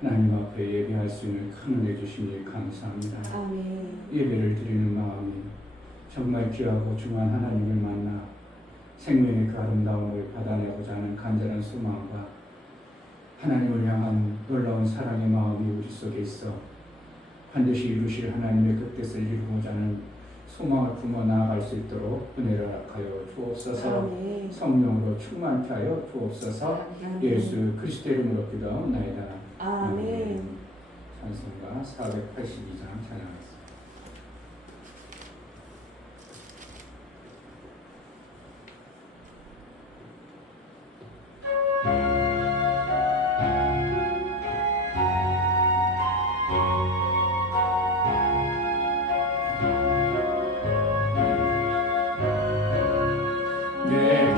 하나님 앞에 예배할 수 있는 큰 은혜 주시니 감사합니다. 아멘. 예배를 드리는 마음이 정말 귀하고 중요한 하나님을 만나 생명의 그 아름다움을 받아내고자 하는 간절한 소망과 하나님을 향한 놀라운 사랑의 마음이 우리 속에 있어 반드시 이루실 하나님의 그 뜻을 이루고자 하는 소망을 품어 나아갈 수 있도록 은혜를 허락하여 주옵소서. 아멘. 성령으로 충만케 하여 주옵소서. 아멘. 예수 그리스도의 이름으로 기도하옵나이다. 아멘. 찬송가 482장 찬양하겠습니다. 내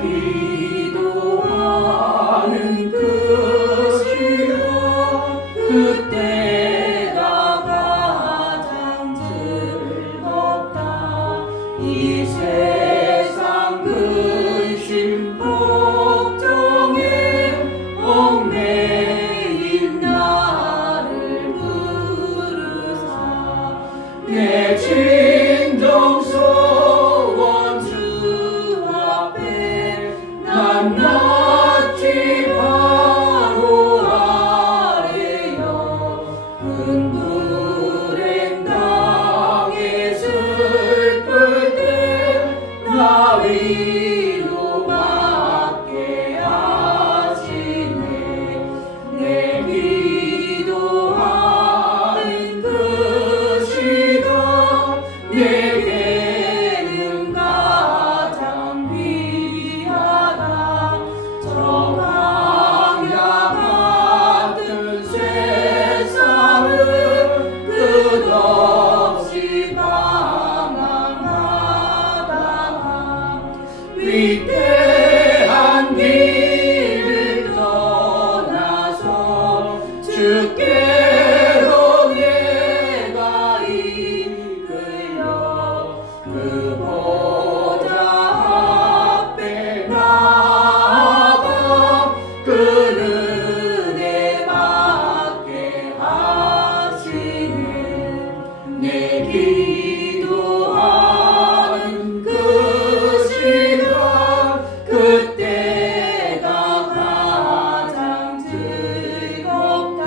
기도하는 그 시간 그때가 가장 즐겁다. 이 세상 근심 걱정에 얽매인 나를 부르사 내 진정 소원 주 앞에 난 낫지 바로 아래여 큰 불행 당해 슬플 때 나 위로받게 하시네. 내 기도하는 그 시간 내게는 가장 귀하다. 저 광야 같은 세상을 끝없이 방황하다가 위대한 길을 떠나서 주께로 내가 이끌려 그 보좌 앞에 나아가 그 은혜 받게 하시네. 내 기도하는 그 시간 그때가 가장 즐겁다.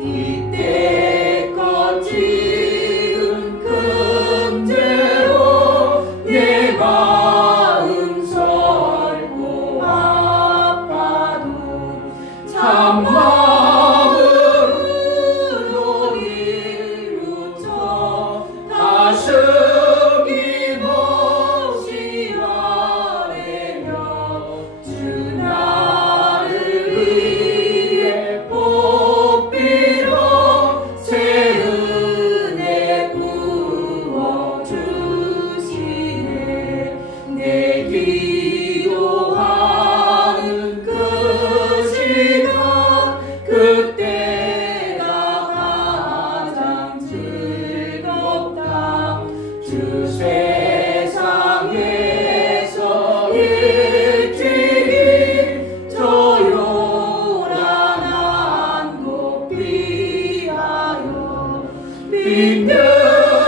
이때껏 지은 금제로 내 마음 설고 아파도 참 마음으로 이루쳐 가슴이 몹시 아뢰며 주 나를 위해 복비로 새 은혜 부어주시네. 내 기도하는 그 시간 그때가 가장 즐겁다. 주 세상에서 일찍이 조용한 한곳 피하여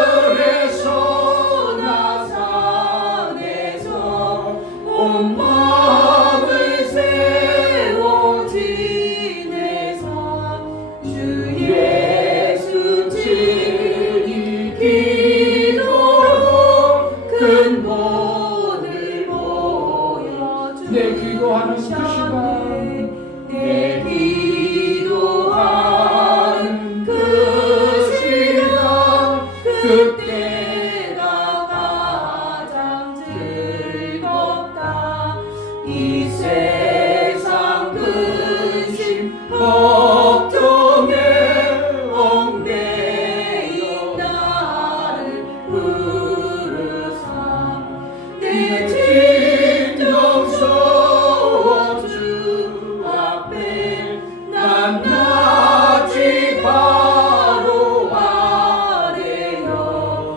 빈들에서 나 산에서 온 마음을 세워 지내사 주 예수 진리 기도로 큰 본을 보여주셨네. 내 기도하는 그 시간 내 기도하는 그 시간 그때가 가장 즐겁다. 이 세상 근심 걱정에 얽매인 나를 부르사 내 진정 소원 주 앞에 난 낫지 바로 아래여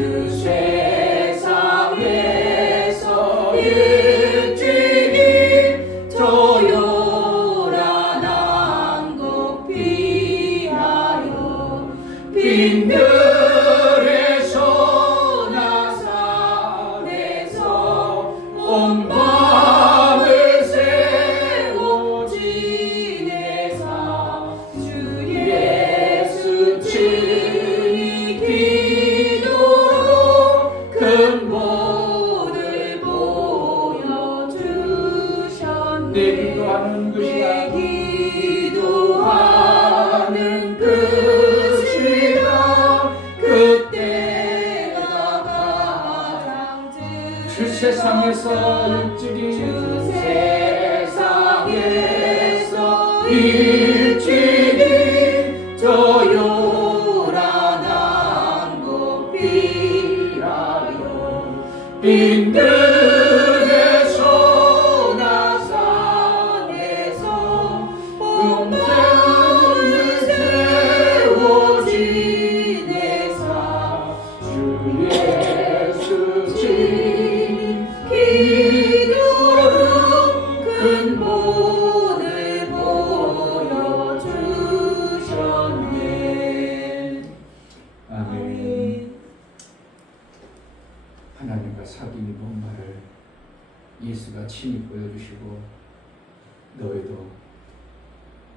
주 세상에서 일찍이 저 요란한 곳 피하여 빈들에서 나사렛에서 온 마음을 세워 지내사 주 예수 친히 기도로 근본을 보여주셨네. 내 기도하는 것이다. 기도하는 것이다. 그때가 가장 주 세상에서 일찍이 주 세상에서 일찍이 저 요란한 곳 피하여 빈들에서 나사렛에서 온 마음을 세워 지내사 주 예수 친 기도로 근본을 보여주셨네. 아멘. 하나님과 사귐이 뭔가를 예수가 친히 보여주시고 너희도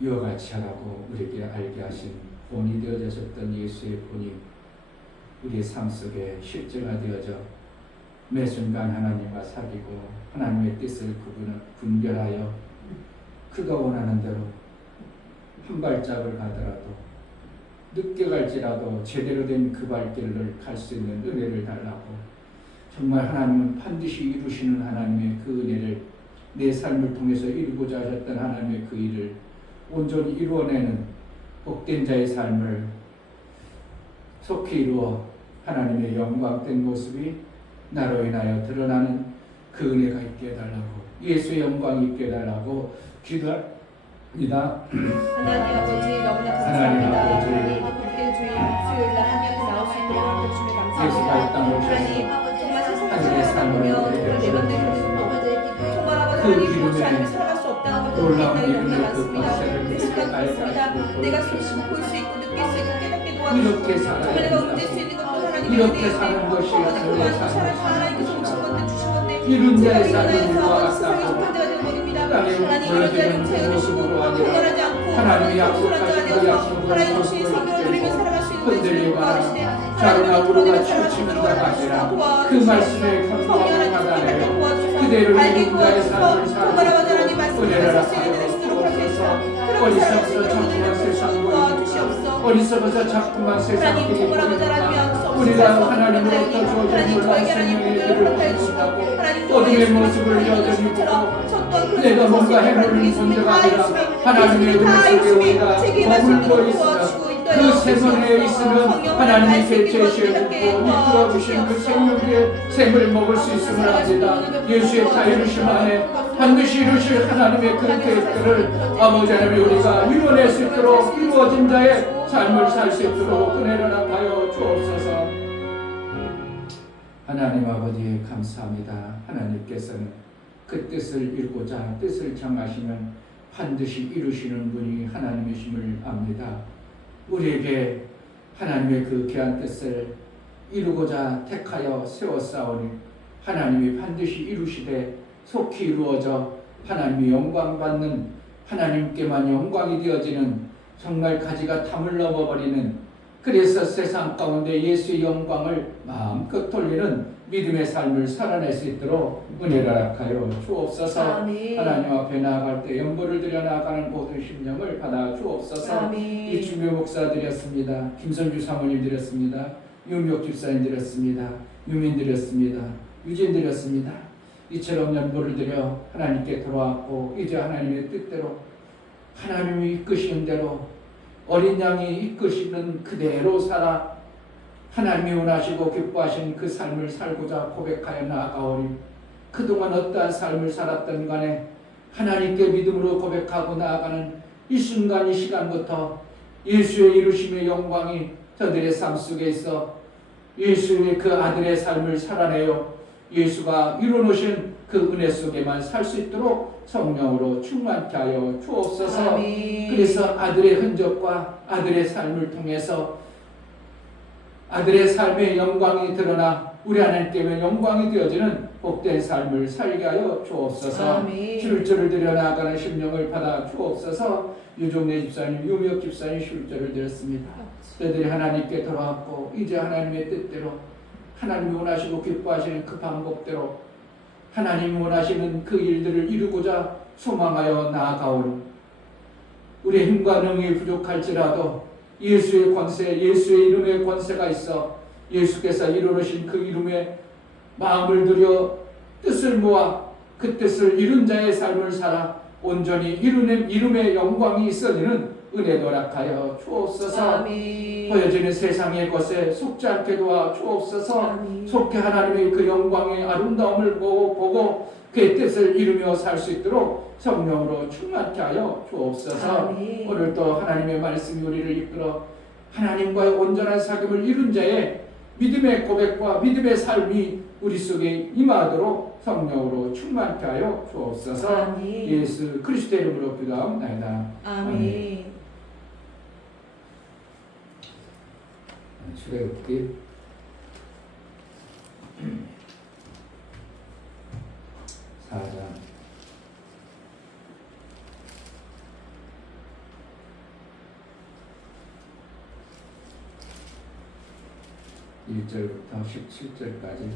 이와 같이 하라고 우리에게 알게 하신 본이 되어졌던 예수의 본이 우리의 삶 속에 실제화되어져 매 순간 하나님과 사귀고 하나님의 뜻을 분별하여 그가 원하는 대로 한 발짝을 가더라도 늦게 갈지라도 제대로 된 그 발길을 갈 수 있는 은혜를 달라고 정말 하나님은 반드시 이루시는 하나님의 그 은혜를 내 삶을 통해서 이루고자 하셨던 하나님의 그 일을 온전히 이루어내는 복된 자의 삶을 속히 이루어 하나님의 영광된 모습이 나로 인하여 드러나는 그 은혜가 있게 해달라고 예수의 영광이 있게 해달라고 기도합니다. 하나님 아버지 너무나 하나님 감사합니다. 아버지, 하나님 복된 주일 수요일날 함께 나올 수 있도록 해주시면 예수가 이 땅을 감사합니다. 오셔서 하나님 정말 세상을 하늘의 살아가다 삶을 보면 우리에게 정말 내맘대로 되는 거 정말 아버지 그 하나님 기름에 그렇지 않으면 살아갈 수 없다는 것을 놀라운 우리의 이름의 너무나 그 많습니다. 권세를 내 시간 그렇습니다. 알게 내가 하시고 숨쉬고 볼 수 있고 느낄 수 있고 깨닫게 이렇게 도와주시고 살아야 정말 내가 된다. 움직일 수 있는 것도 하나님의 이렇게 은혜인데 사는 것이 아버지 하늘의 그만 삶이다. 살아서 하나님께서 오신 건데 주신 건데 이룬 제가 자의 삶은 일어나서 이와 아버지 세상에 같다고 속한 자가 되어버립니다. 땅에 하나님 이런 자를 보여지는 채우시고 모습으로 아니라 교만하지 않고 하나님이 겸손한 자가 약속하신 그 되어서 약속을 하나님 주신 믿고 성경을 누리며 살아갈 수 있는 흔들리거나 주님 도와주시되 자루나 하나님을 우루가 드러내며 치우치는 살아갈 자가 수 아니라 있도록 그 도와주시옵소서. 말씀에 성령 감동을 하나님 받아내요. 깨닫게 도와주셔서 그대로 알게 이룬 자의 도와주셔서 삶을 정말 아버지 하나님 살고 말씀을 은혜를 할 수 있는 될 수 있도록 하여 하옵소서. 그렇게 어리석어서 살아갈 수 있는 자꾸만 우리를 세상을 도와주시옵소서. 어리석어서 자꾸만 세상을 하나님 정말 아버지 하나님 양수 없이 우리가 살수 없는 하나님으로부터 하나님 주어진 하나님 놀라운 저에게 하나님 생명의 복을 길을 허락하여 얻지 주시고 못하고 하나님 어둠의 예수님을 모습을 하나님 여전히 예수님처럼 보고 저 또한 그런 내가 뭔가 사실을 해보는 예수님이 문제가 다 아니라 열심히 하나님의 예수님이 다 은혜 속에 열심히 우리가 제게 머물고 말씀을 있으며 도와주시고 그 있도록 생명에 있으면 하나님이 개체시해주고 이끌어 주신 그 생명의 샘을 먹을 수 있음을 압니다. 예수의 자유르심 안에 반드시 이루실 하나님의 그 계획들을 아버지 하나님 우리가 이루어낼 수 있도록 이루어진 자의 삶을 살 수 있도록 은혜를 하여 주옵소서. 하나님 아버지 감사합니다. 하나님께서는 그 뜻을 이루고자 뜻을 정하시면 반드시 이루시는 분이 하나님이심을 압니다. 우리에게 하나님의 그 귀한 뜻을 이루고자 택하여 세웠사오니 하나님이 반드시 이루시되 속히 이루어져 하나님이 영광받는 하나님께만 영광이 되어지는 정말 가지가 담을 넘어버리는 그래서 세상 가운데 예수의 영광을 마음껏 돌리는 믿음의 삶을 살아낼 수 있도록 은혜를 허락하여 주옵소서. 아멘. 하나님 앞에 나아갈 때 연보를 드려 나아가는 모든 심령을 받아 주옵소서. 아멘. 이충묘 목사 드렸습니다. 김선주 사모님 드렸습니다. 윤미옥 집사님 드렸습니다. 유민 드렸습니다. 유진 드렸습니다. 이처럼 연보를 드려 하나님께 돌아왔고 이제 하나님의 뜻대로 하나님이 이끄시는 대로 어린 양이 이끄시는 그대로 살아 하나님이 원하시고 기뻐하신 그 삶을 살고자 고백하여 나아가오리. 그동안 어떠한 삶을 살았던 간에 하나님께 믿음으로 고백하고 나아가는 이 순간 이 시간부터 예수의 이루심의 영광이 저들의 삶 속에 있어 예수의 그 아들의 삶을 살아내요. 예수가 이루어놓으신 그 은혜 속에만 살 수 있도록 성령으로 충만케 하여 주옵소서. 아멘. 그래서 아들의 흔적과 아들의 삶을 통해서 아들의 삶의 영광이 드러나 우리 하나님께 영광이 되어지는 복된 삶을 살게 하여 주옵소서. 아멘. 11절을 드려 나아가는 심령을 받아 주옵소서. 유종래 집사님, 유미혁 집사님 11절을 드렸습니다. 저희들이 하나님께 돌아왔고 이제 하나님의 뜻대로 하나님이 원하시고 기뻐하시는 그 방법대로 하나님이 원하시는 그 일들을 이루고자 소망하여 나아가오니 우리의 힘과 능력이 부족할지라도 예수의 권세, 예수의 이름의 권세가 있어 예수께서 이루어신 그 이름에 마음을 들여 뜻을 모아 그 뜻을 이룬 자의 삶을 살아 온전히 이루는 이름의 영광이 있어지는 은혜도 허락하여 주옵소서. 아멘. 보여지는 세상의 것에 속지 않게 도와 주옵소서. 아멘. 속히 하나님의 그 영광의 아름다움을 보고 그의 뜻을 이루며 살 수 있도록 성령으로 충만케 하여 주옵소서. 아멘. 오늘 또 하나님의 말씀이 우리를 이끌어 하나님과의 온전한 사귐을 이룬 자의 믿음의 고백과 믿음의 삶이 우리 속에 임하도록 성령으로 충만케 하여 주옵소서. 아멘. 예수 그리스도의 이름으로 기도하옵나이다. 아멘. 출애굽기 4장 1절부터 17절까지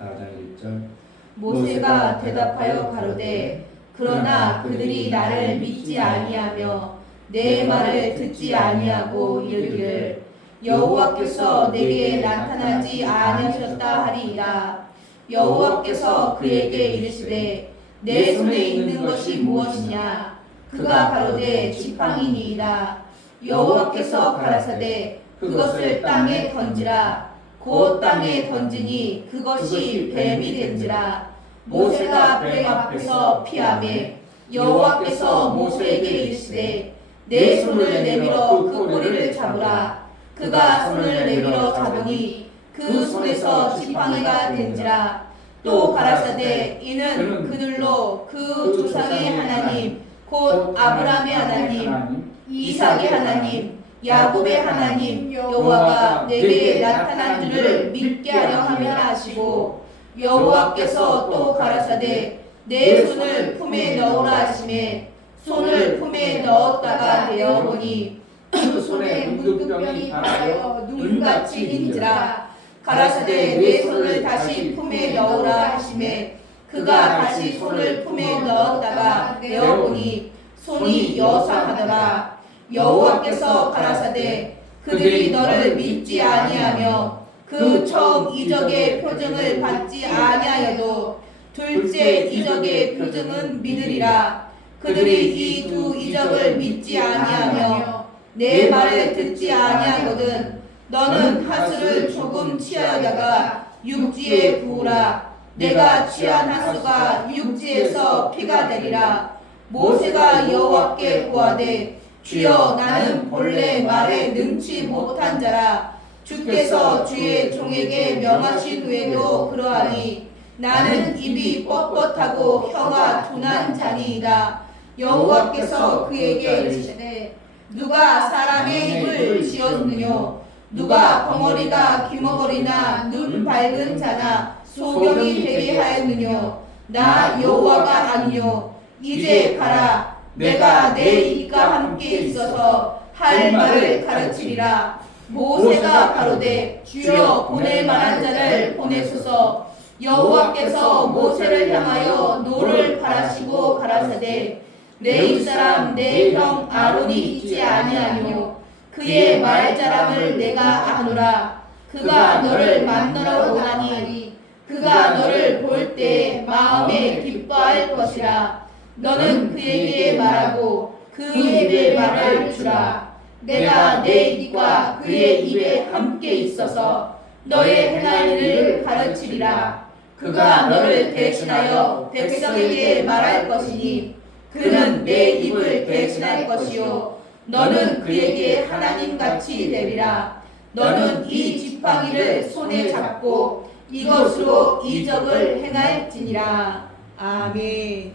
4장 1절 모세가 대답하여 가로되 그러나 그들이 나를 믿지 아니하며 내 말을 듣지 아니하고 이르기를 여호와께서 내게 나타나지 아니하셨다 하리이다. 여호와께서 그에게 이르시되 내 손에 있는 것이 무엇이냐? 그가 가로되 지팡이니이다. 여호와께서 가라사대 그것을 땅에 던지라. 곧 땅에 던지니 그것이 뱀이 된지라. 모세가 뱀 앞에서 피하매 여호와께서 모세에게 이르시되 내 손을 내밀어 그 꼬리를 잡으라. 그가 손을 내밀어 잡으니 그 손에서 지팡이가 된지라. 또 가라사대 이는 그들로 그 조상의 하나님 곧 아브라함의 하나님 이삭의 하나님 야곱의 하나님 여호와가 내게 나타난 줄을 믿게 하려 함이라 하시고 여호와께서 또 가라사대 내 손을 품에 넣으라 하시매 손을 품에 넣었다가 되어보니 그 손에 문둥병이 달하여 눈같이 흰지라. 가라사대 내 손을 다시 품에 넣으라 하시매 그가 다시 손을 품에 넣었다가 내어보니 손이 여상하더라. 여호와께서 가라사대 그들이 너를 믿지 아니하며 그 처음 이적의 표징을 받지 아니하여도 둘째 이적의 표징은 믿으리라. 그들이 이 두 이적을 믿지 아니하며 내 말을 듣지 아니하거든 너는 하수를 조금 취하여다가 육지에 부으라. 내가 취한 하수가 육지에서 피가 되리라. 모세가 여호와께 구하되 주여 나는 본래 말에 능치 못한 자라. 주께서 주의 종에게 명하신 후에도 그러하니 나는 입이 뻣뻣하고 혀가 둔한 자니이다. 여호와께서 그에게 이르시되 누가 사람의 입을 지었느뇨? 누가 벙어리가 귀머거리나 눈 밝은 자나 소경이 되게 하였느뇨? 나 여호와가 아니요. 이제 가라. 내가 내 입과 함께 있어서 할 말을 가르치리라. 모세가 가로되 주여 보낼 만한 자를 보내소서. 여호와께서 모세를 향하여 노를 바라시고 가라사대 내 입사람 내 형 아론이 있지 아니하뇨. 그의 말자람을 내가 아노라. 그가 너를 만나러 오나니 그가 너를 볼 때 마음에 기뻐할 것이라. 너는 그에게 말하고 그 입에 말을 주라. 내가 내 입과 그의 입에 함께 있어서 너의 행할 일을 가르치리라. 그가 너를 대신하여 백성에게 말할 것이니 그는 내 입을 대신할 것이요 너는 그에게 하나님같이 되리라. 너는 이 지팡이를 손에 잡고 이것으로 이적을 행할지니라. 아멘.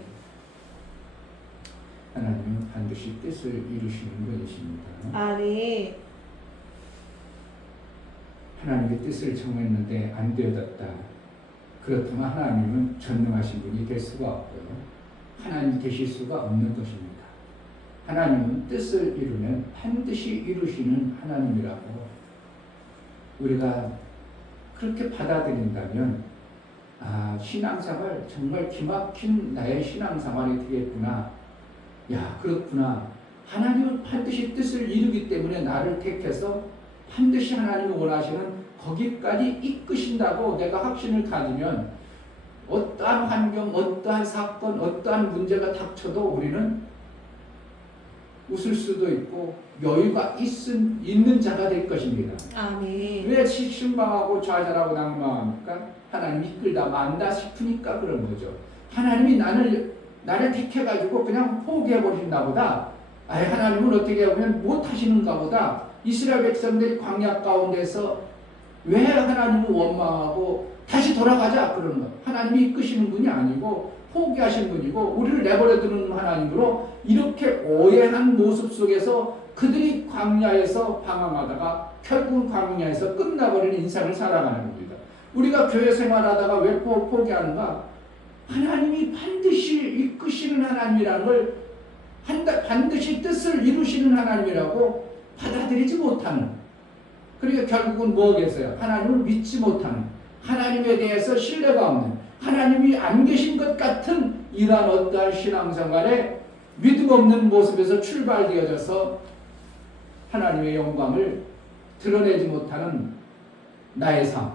하나님은 반드시 뜻을 이루시는 분이십니다. 아멘. 하나님의 뜻을 청했는데 안 되었다. 그렇다면 하나님은 전능하신 분이 될 수가 없고요. 하나님 되실 수가 없는 것입니다. 하나님은 뜻을 이루면 반드시 이루시는 하나님이라고 우리가 그렇게 받아들인다면 신앙생활 정말 기막힌 나의 신앙생활이 되겠구나. 야, 그렇구나. 하나님은 반드시 뜻을 이루기 때문에 나를 택해서 반드시 하나님이 원하시는 거기까지 이끄신다고 내가 확신을 가지면 어떠한 환경, 어떠한 사건, 어떠한 문제가 닥쳐도 우리는 웃을 수도 있고 여유가 있는 자가 될 것입니다. 아멘. 왜 신방하고 좌절하고 낭망합니까? 하나님 이끌다 만다 싶으니까 그런 거죠. 하나님이 나를 택해가지고 그냥 포기해버린다 보다 하나님은 어떻게 보면 못하시는가 보다 이스라엘 백성들이 광야 가운데서 왜 하나님을 원망하고 다시 돌아가자 그러는 거. 하나님이 이끄시는 분이 아니고 포기하신 분이고 우리를 내버려 두는 하나님으로 이렇게 오해한 모습 속에서 그들이 광야에서 방황하다가 결국은 광야에서 끝나버리는 인생을 살아가는 겁니다. 우리가 교회 생활하다가 왜 포기하는가? 하나님이 반드시 이끄시는 하나님이라는 걸 반드시 뜻을 이루시는 하나님이라고 받아들이지 못하는, 그러니까 결국은 뭐겠어요? 하나님을 믿지 못하는, 하나님에 대해서 신뢰가 없는, 하나님이 안 계신 것 같은 이러한 어떠한 신앙생활에 믿음 없는 모습에서 출발되어져서 하나님의 영광을 드러내지 못하는 나의 삶,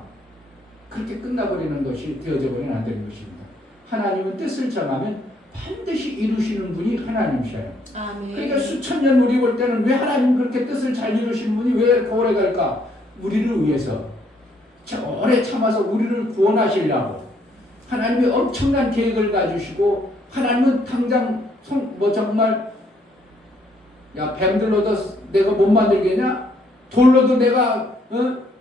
그렇게 끝나버리는 것이 되어져 버리면 안 되는 것입니다. 하나님은 뜻을 정하면 반드시 이루시는 분이 하나님이셔요. 아멘. 그러니까 수천 년 우리 볼 때는 왜 하나님 그렇게 뜻을 잘 이루시는 분이 왜 이렇게 오래 갈까? 우리를 위해서 오래 참아서 우리를 구원하시려고 하나님이 엄청난 계획을 가지시고, 하나님은 당장 정말 뱀들로도 내가 못 만들겠냐? 돌로도 내가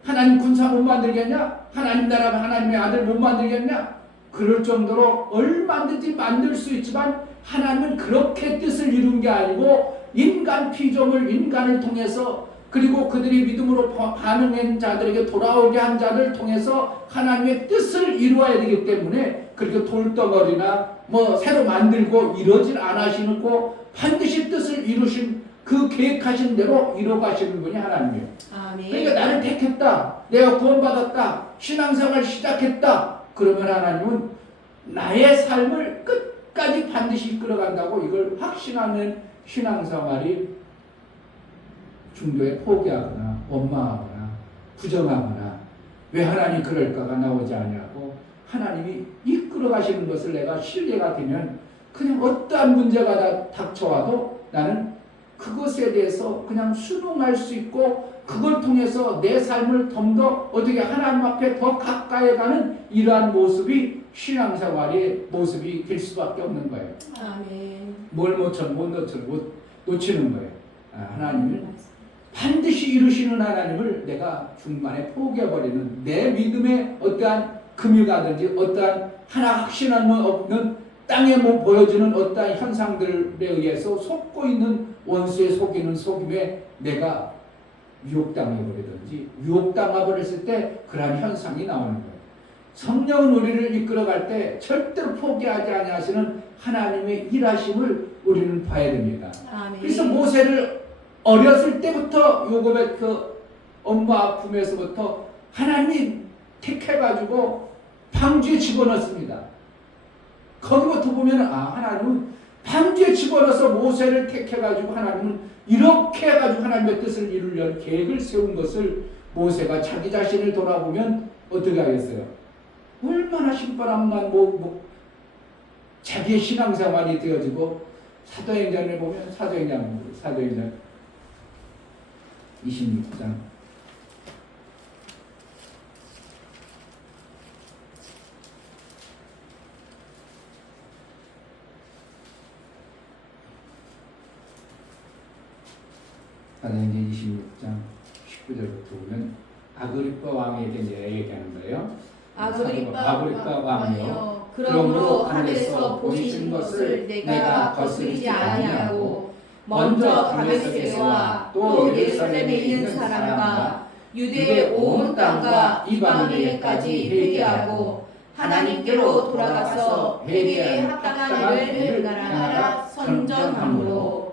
하나님 군사 못 만들겠냐? 하나님 나라 하나님의 아들 못 만들겠냐? 그럴 정도로 얼마든지 만들 수 있지만 하나님은 그렇게 뜻을 이룬 게 아니고 인간 피조물, 인간을 통해서, 그리고 그들이 믿음으로 반응한 자들에게 돌아오게 한 자를 통해서 하나님의 뜻을 이루어야 되기 때문에 그렇게 돌덩어리나 새로 만들고 이러질 않으시고 반드시 뜻을 이루신 그 계획하신 대로 이루어가시는 분이 하나님이에요. 아멘. 그러니까 나를 택했다, 내가 구원받았다, 신앙생활 시작했다, 그러면 하나님은 나의 삶을 끝까지 반드시 이끌어간다고 이걸 확신하는 신앙생활이 중도에 포기하거나 원망하거나 부정하거나 왜 하나님 그럴까가 나오지 않냐고, 하나님이 이끌어가시는 것을 내가 신뢰가 되면 그냥 어떠한 문제가 닥쳐와도 나는 그것에 대해서 그냥 순응할 수 있고 그걸 통해서 내 삶을 좀 더 어떻게 하나님 앞에 더 가까이 가는 이러한 모습이 신앙생활의 모습이 될 수밖에 없는 거예요. 아멘. 못 놓치는 거예요. 하나님을 반드시 이루시는 하나님을 내가 중간에 포기해버리는, 내 믿음의 어떠한 금유가든지 어떠한 하나 확신하는 없는 땅에 보여주는 어떠한 현상들에 의해서 속고 있는 원수의 속이는 속임에 내가 유혹당해버리든지 유혹당해버렸을 때 그러한 현상이 나오는 거예요. 성령은 우리를 이끌어갈 때 절대로 포기하지 아니하시는 하나님의 일하심을 우리는 봐야 됩니다. 아멘. 그래서 모세를 어렸을 때부터 요곱의 그 엄마 품에서부터 하나님이 택해가지고 방주에 집어넣습니다. 거기부터 보면 하나님은 방주에 집어넣어서 모세를 택해가지고 하나님은 이렇게 해가지고 하나님의 뜻을 이루려는 계획을 세운 것을 모세가 자기 자신을 돌아보면 어떻게 하겠어요? 얼마나 신바람만 자기의 신앙생활이 되어지고, 사도행전을 보면 사도행전 26장 사도행전 26장 19절부터 보면 아그리빠 왕에 대해 얘기하는 거예요. 아그리빠 왕이요. 그러므로 하늘에서 보이신 것을 내가 거스르지 아니하고 먼저 다메섹에와 또 예루살렘에 있는 사람과 유대의 온 땅과 이방인에게까지 회개하고 하나님께로 돌아가서 회개에 합당한 일을 행하라 선전함으로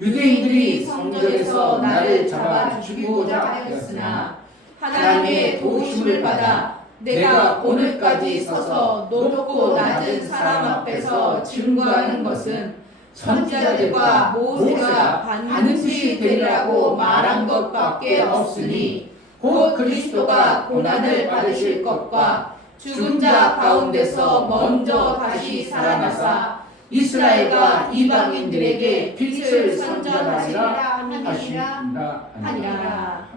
유대인들이 성전에서 나를 잡아 죽이고자 하였으나 하나님의 도우심을 받아 내가 오늘까지 서서 높고 낮은 사람 앞에서 증거하는 것은 선지자들과 모세가 반드시 되리라고 말한 것밖에 없으니 곧 그리스도가 고난을 받으실 것과 죽은 자 가운데서 먼저 다시 살아나사 이스라엘과 이방인들에게 빛을 선전하시리라 하시니라 하니라.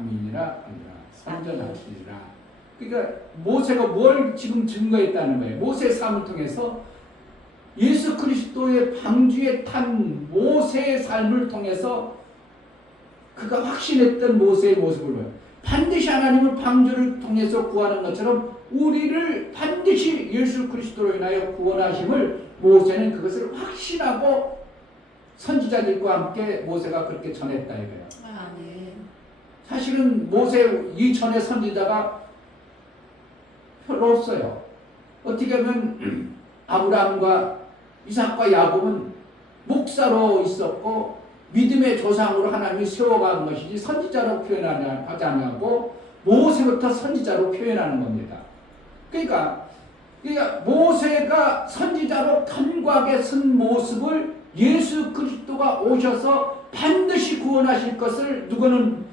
선전하시리라. 그러니까 모세가 뭘 지금 증거했다는 거예요. 모세의 삶을 통해서 예수 그리스도의 방주에 탄 모세의 삶을 통해서 그가 확신했던 모세의 모습을 봐요. 반드시 하나님을 방주를 통해서 구하는 것처럼 우리를 반드시 예수 그리스도로 인하여 구원하심을 모세는 그것을 확신하고 선지자들과 함께 모세가 그렇게 전했다 이거예요. 사실은 모세 이전의 선지자가 별로 없어요. 어떻게 하면 아브라함과 이삭과 야곱은 목사로 있었고 믿음의 조상으로 하나님이 세워간 것이지 선지자로 표현하지 않고 모세부터 선지자로 표현하는 겁니다. 그러니까 모세가 선지자로 견고하게 선 모습을 예수 그리스도가 오셔서 반드시 구원하실 것을 누구는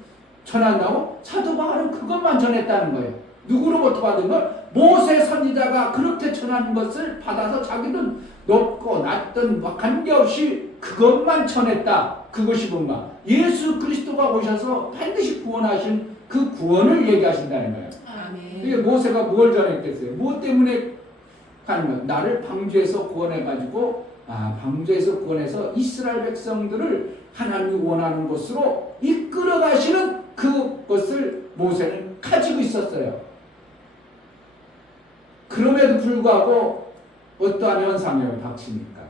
전한다고? 사도 바울은 그것만 전했다는 거예요. 누구로부터 받은 걸? 모세 선지자가 그렇게 전한 것을 받아서 자기는 높고 낮든 관계없이 그것만 전했다. 그것이 뭔가? 예수 그리스도가 오셔서 반드시 구원하신 그 구원을 얘기하신다는 거예요. 이게 모세가 뭘 전했겠어요? 무엇 때문에 가는 거예요? 나를 방주에서 구원해가지고 방주에서 구원해서 이스라엘 백성들을 하나님이 원하는 곳으로 이끌어 가시는 그것을 모세는 가지고 있었어요. 그럼에도 불구하고 어떠한 현상이 닥칩니까?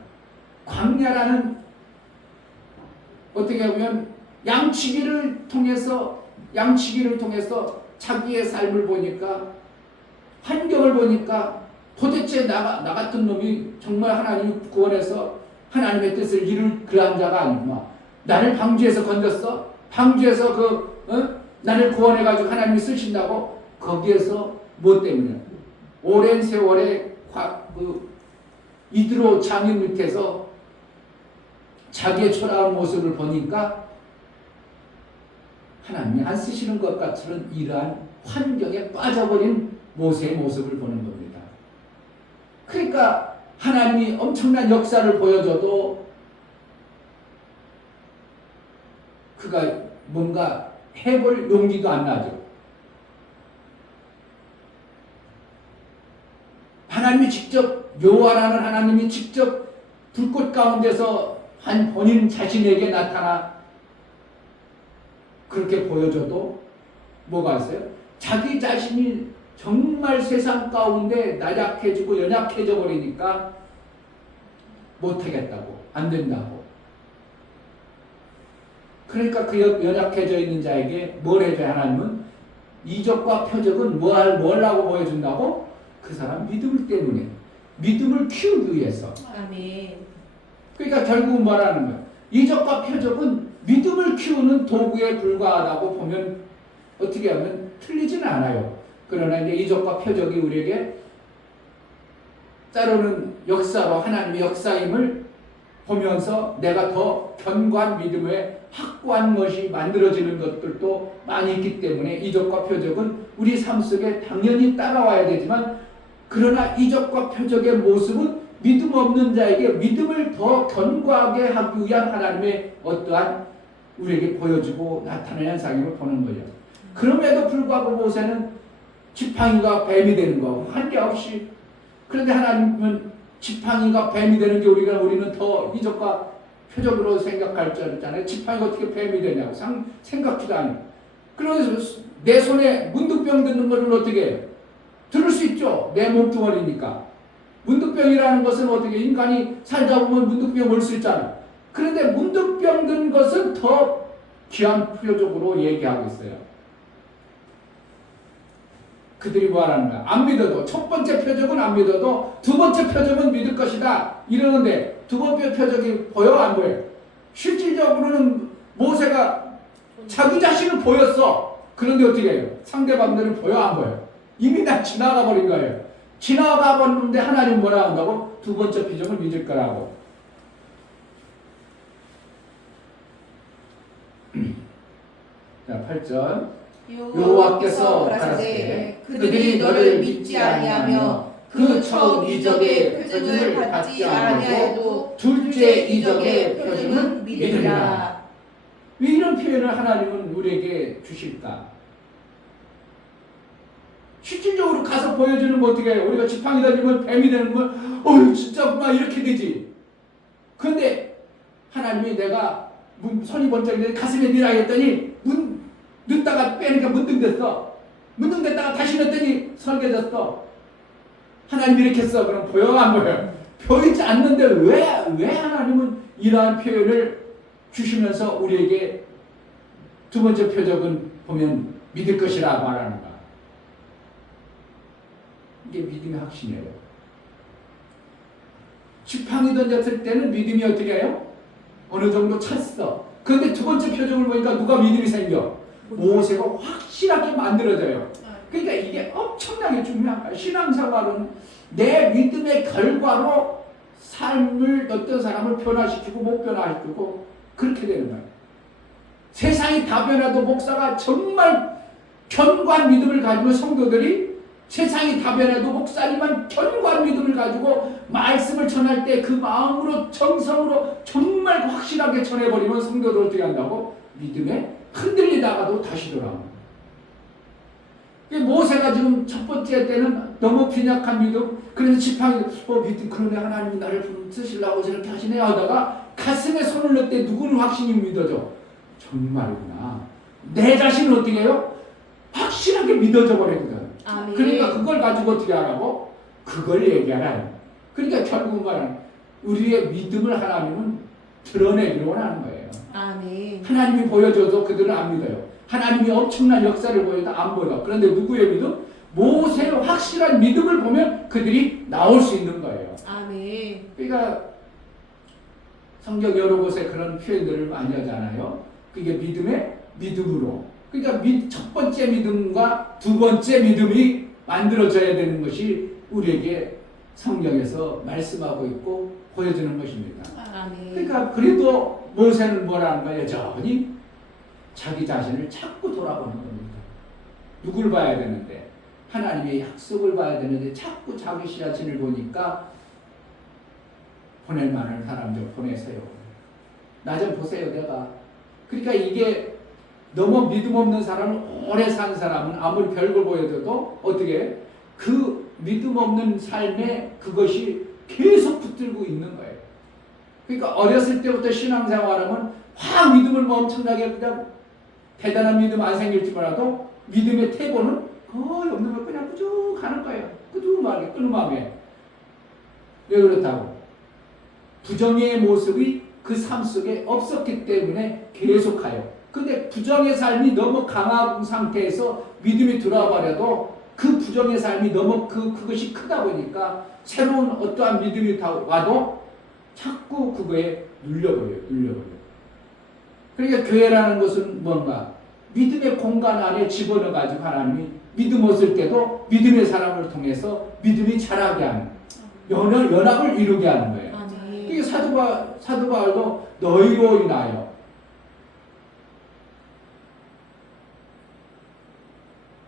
광야라는 어떻게 보면 양치기를 통해서 자기의 삶을 보니까 환경을 보니까 도대체 나 같은 놈이 정말 하나님이 구원해서 하나님의 뜻을 이룰 그러한 자가 아니구나. 나를 방주에서 건졌어? 방주에서 나를 구원해가지고 하나님이 쓰신다고? 거기에서 뭐 때문에? 오랜 세월의 이드로 장인 밑에서 자기의 초라한 모습을 보니까 하나님이 안 쓰시는 것 같은 이러한 환경에 빠져버린 모세의 모습을 보는 겁니다. 그러니까 하나님이 엄청난 역사를 보여줘도 그가 뭔가 해볼 용기도 안 나죠. 하나님이 직접 여호와라는 하나님이 직접 불꽃 가운데서 한 본인 자신에게 나타나 그렇게 보여줘도 뭐가 있어요? 자기 자신이 정말 세상 가운데 나약해지고 연약해져 버리니까 못하겠다고, 안 된다고. 그러니까 그 연약해져 있는 자에게 뭘 해줘야 하나님은? 이적과 표적은 뭐라고 보여준다고? 그 사람 믿음 때문에, 믿음을 키우기 위해서. 아멘. 그러니까 결국은 뭐라는 거예요? 이적과 표적은 믿음을 키우는 도구에 불과하다고 보면 어떻게 하면 틀리지는 않아요. 그러나 이제 이적과 표적이 우리에게 때로는 역사로 하나님의 역사임을 보면서 내가 더 견고한 믿음에 확고한 것이 만들어지는 것들도 많이 있기 때문에 이적과 표적은 우리 삶 속에 당연히 따라와야 되지만 그러나 이적과 표적의 모습은 믿음 없는 자에게 믿음을 더 견고하게 하기 위한 하나님의 어떠한 우리에게 보여주고 나타나는 현상임을 보는 거죠. 그럼에도 불구하고 모세는 지팡이가 뱀이 되는 거 한계없이. 그런데 하나님은 지팡이가 뱀이 되는 게 우리는 더 이적과 표적으로 생각할 줄 알았잖아요. 지팡이가 어떻게 뱀이 되냐고 생각지도 않아요. 그래서 내 손에 문득병 드는 거를 어떻게 해요? 들을 수 있죠. 내 몸뚱어리니까. 문득병이라는 것은 어떻게 인간이 살다 보면 문득병 올 수 있잖아요. 그런데 문득병 든 것은 더 귀한 표적으로 얘기하고 있어요. 그들이 뭐하는 거야? 안 믿어도 첫 번째 표적은 안 믿어도 두 번째 표적은 믿을 것이다 이러는데 두 번째 표적이 보여 안 보여? 실질적으로는 모세가 자기 자신을 보였어. 그런데 어떻게 해요? 상대방들은 보여 안 보여? 이미 다 지나가 버린 거예요. 지나가 버렸는데 하나님 뭐라 한다고? 두 번째 표적을 믿을 거라고. 자, 8절. 여호와께서 가라사대 그들이 너를 믿지 아니하며 그 첫 이적의 표징을 받지 아니하여도 둘째 이적의 표징은 믿으리라. 왜 이런 표현을 하나님은 우리에게 주실까? 실질적으로 가서 보여주는 거 어떻게 해요? 우리가 지팡이 던지면 뱀이 되는 건 어휴 진짜구나 이렇게 되지. 그런데 하나님이 내가 손이 번쩍이는데 가슴에 넣으라 했더니 넣다가 빼니까 문득됐어. 문득됐다가 다시 넣었더니 설계졌어. 하나님이 이렇게 했어. 그럼 보여 안 보여? 보이지 않는데 왜 하나님은 이러한 표현을 주시면서 우리에게 두 번째 표적은 보면 믿을 것이라 말하는가? 이게 믿음의 확신이에요. 지팡이 던졌을 때는 믿음이 어떻게 해요? 어느 정도 찼어. 그런데 두 번째 표적을 보니까 누가 믿음이 생겨? 모세가 확실하게 만들어져요. 그러니까 이게 엄청나게 중요한 거야. 신앙생활은 내 믿음의 결과로 삶을 어떤 사람을 변화시키고 못 변화시키고 그렇게 되는 거예요. 세상이 다 변해도 목사가 정말 견고한 믿음을 가지고 성도들이 세상이 다 변해도 목사님만 견고한 믿음을 가지고 말씀을 전할 때 그 마음으로 정성으로 정말 확실하게 전해버리면 성도들 어떻게 한다고? 믿음에 흔들리다가도 다시 돌아옵니다. 모세가 지금 첫 번째 때는 너무 빈약한 믿음, 그래서 지팡이 믿음, 그러네 하나님이 나를 쓰시려고 저렇게 하시네 하다가 가슴에 손을 넣을 때 누구는 확신이 믿어져? 정말이구나. 내 자신은 어떻게 해요? 확실하게 믿어져 버리거든. 아멘. 그러니까 그걸 가지고 어떻게 하라고? 그걸 얘기하라. 그러니까 결국 말은 우리의 믿음을 하나님은 드러내기로 원하는 거예요. 아멘. 하나님이 보여줘도 그들은 안 믿어요. 하나님이 엄청난 역사를 보여도 안 보여. 그런데 누구의 믿음? 모세의 확실한 믿음을 보면 그들이 나올 수 있는 거예요. 아멘. 그러니까 성경 여러 곳에 그런 표현들을 많이 하잖아요. 그게 믿음의 믿음으로. 그러니까 첫 번째 믿음과 두 번째 믿음이 만들어져야 되는 것이 우리에게 성경에서 말씀하고 있고 보여주는 것입니다. 아멘. 그러니까 그래도 모세는 뭐라는 거예요? 여전히 자기 자신을 자꾸 돌아보는 겁니다. 누굴 봐야 되는데? 하나님의 약속을 봐야 되는데 자꾸 자기 자신을 보니까 보낼 만한 사람 좀 보내세요. 나 좀 보세요 내가. 그러니까 이게 너무 믿음 없는 사람은 오래 산 사람은 아무리 별걸 보여줘도 어떻게 해? 그 믿음 없는 삶에 그것이 계속 붙들고 있는 거예요. 그러니까 어렸을 때부터 신앙생활하면 확 믿음을 뭐 엄청나게 그냥 대단한 믿음 안 생길지 몰라도 믿음의 태고는 거의 없는 거 그냥 쭉 가는 거예요. 꾸준하게 끊임없이. 왜 그렇다고? 부정의 모습이 그 삶 속에 없었기 때문에 계속 가요. 근데 부정의 삶이 너무 강한 상태에서 믿음이 들어와 버려도 그 부정의 삶이 너무 그것이 크다 보니까 새로운 어떠한 믿음이 와도 자꾸 그거에 눌려버려요. 그러니까 교회라는 것은 뭔가 믿음의 공간 안에 집어넣어가지고 하나님이 믿음 없을 때도 믿음의 사람을 통해서 믿음이 자라게 하는 연합을 이루게 하는 거예요. 이게 사도 바울도 너희로 인하여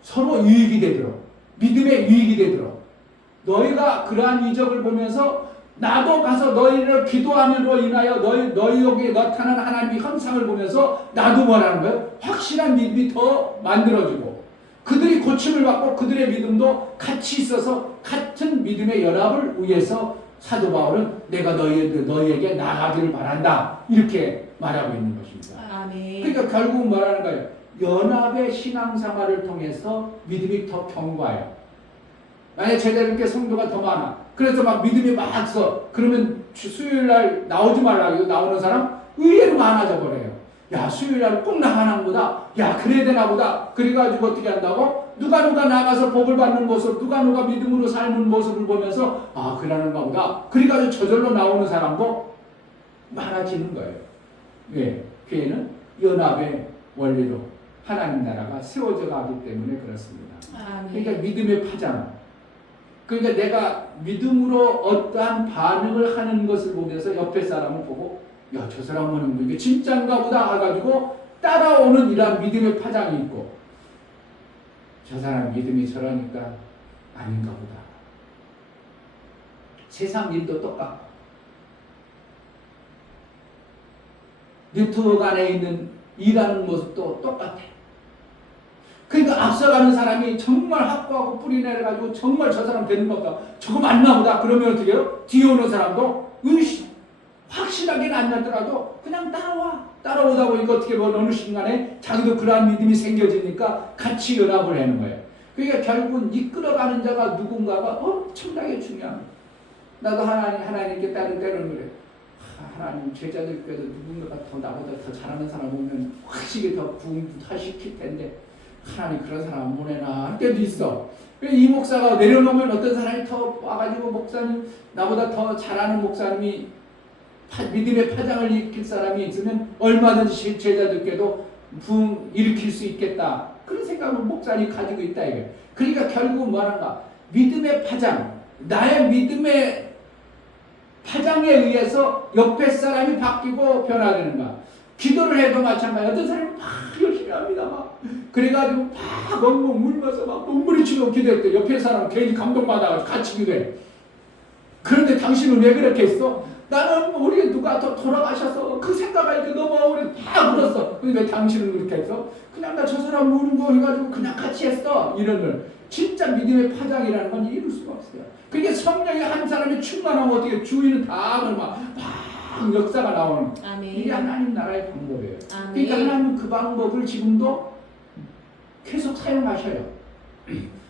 서로 유익이 되도록 믿음의 유익이 되도록 너희가 그러한 이적을 보면서 나도 가서 너희를 기도함으로 인하여 너희에게 나타난 하나님의 형상을 보면서 나도 뭐라는 거예요? 확실한 믿음이 더 만들어지고 그들이 고침을 받고 그들의 믿음도 같이 있어서 같은 믿음의 연합을 위해서 사도 바울은 내가 너희에게 나가기를 바란다 이렇게 말하고 있는 것입니다. 아멘. 그러니까 결국은 뭐라는 거예요? 연합의 신앙생활을 통해서 믿음이 더 견고해요. 만약에 제자들께 성도가 더 많아. 그래서 막 믿음이 막 써. 그러면 수요일날 나오지 말라고 나오는 사람 의외로 많아져 버려요. 야, 수요일날 꼭 나가는 보다. 야, 그래야 되나 보다. 그래가지고 어떻게 한다고? 누가 나가서 복을 받는 모습, 누가 믿음으로 삶은 모습을 보면서 아, 그러는가 보다. 그래가지고 저절로 나오는 사람도 많아지는 거예요. 왜? 교회는 연합의 원리로 하나님 나라가 세워져 가기 때문에 그렇습니다. 아멘. 그러니까 믿음의 파장. 그러니까 내가 믿음으로 어떠한 반응을 하는 것을 보면서 옆에 사람을 보고 야, 저 사람은 이게 진짜인가 보다 해가지고 따라오는 이러한 믿음의 파장이 있고 저 사람 믿음이 저러니까 아닌가 보다. 세상 일도 똑같고 네트워크 안에 있는 일하는 모습도 똑같아. 그러니까 앞서가는 사람이 정말 확고하고 뿌리 내려가지고 정말 저 사람 되는 것보다 저거 맞나 보다. 그러면 어떻게 해요? 뒤에 오는 사람도 확실하게는 안 나더라도 그냥 따라오다 보니까 어떻게 보면 어느 순간에 자기도 그러한 믿음이 생겨지니까 같이 연합을 하는 거예요. 그러니까 결국은 이끌어가는 자가 누군가가 엄청나게 중요합니다. 나도 하나님께 따르는 그래. 하나님 제자들께도 누군가가 더 나보다 더 잘하는 사람 보면 확실히 더 부흥시킬 텐데 하나님 그런 사람 안 보내나 할 때도 있어. 이 목사가 내려놓으면 어떤 사람이 더 와가지고 목사님 나보다 더 잘하는 목사님이 믿음의 파장을 일으킬 사람이 있으면 얼마든지 제자들께도 부흥 일으킬 수 있겠다. 그런 생각을 목사님이 가지고 있다 이거예요. 그러니까 결국은 뭐하는가? 믿음의 파장, 나의 믿음의 파장에 의해서 옆에 사람이 바뀌고 변화되는가. 기도를 해도 마찬가지. 어떤 사람이 막 열심히 합니다. 막 그래가지고 막 엉엉 울면서 막 몸부림치고 기도했대. 옆에 사람 괜히 감동받아가지고 같이 기도해. 그런데 당신은 왜 그렇게 했어? 나는 우리 누가 더 돌아가셔서 그 생각하니까 너무 억울해. 다 울었어. 근데 왜 당신은 그렇게 했어? 그냥 나 저 사람 우는 거 해가지고 그냥 같이 했어. 이런 걸. 진짜 믿음의 파장이라는 건 이룰 수가 없어요. 그게 성령이 한 사람이 충만하면 어떻게 주인은 다 막 역사가 나오는. 아멘. 이게 하나님 나라의 방법이에요. 아멘. 그러니까 하나님은 그 방법을 지금도 계속 사용하셔요.